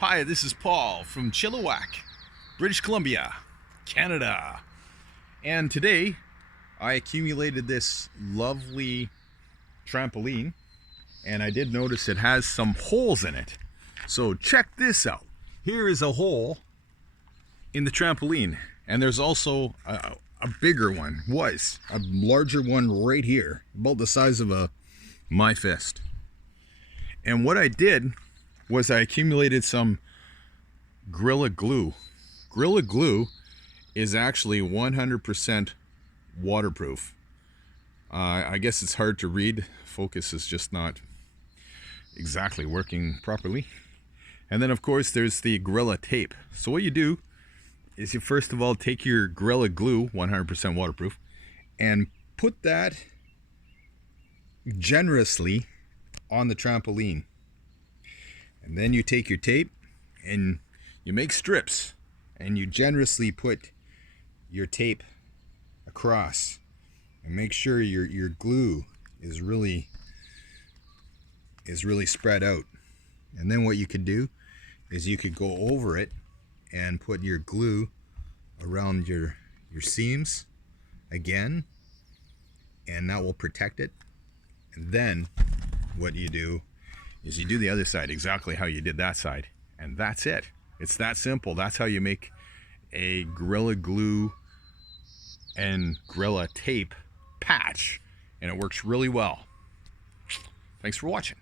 Hi, this is Paul from Chilliwack, British Columbia, Canada. And today I accumulated this lovely trampoline, and I did notice it has some holes in it. So check this out. Here is a hole in the trampoline, and there's also a bigger one, a larger one right here, about the size of my fist. And what I did was I accumulated some Gorilla Glue. Gorilla Glue is actually 100% waterproof. I guess it's hard to read. Focus is just not exactly working properly. And then of course there's the Gorilla Tape. So what you do is you first of all take your Gorilla Glue, 100% waterproof, and put that generously on the trampoline. And then you take your tape and you make strips, and you generously put your tape across, and make sure your glue is really spread out. And then what you could do is you could go over it and put your glue around your seams again, and that will protect it. And then what you do is you do the other side exactly how you did that side, and that's it. It's that simple. That's how you make a Gorilla Glue and Gorilla Tape patch, and it works really well. Thanks for watching.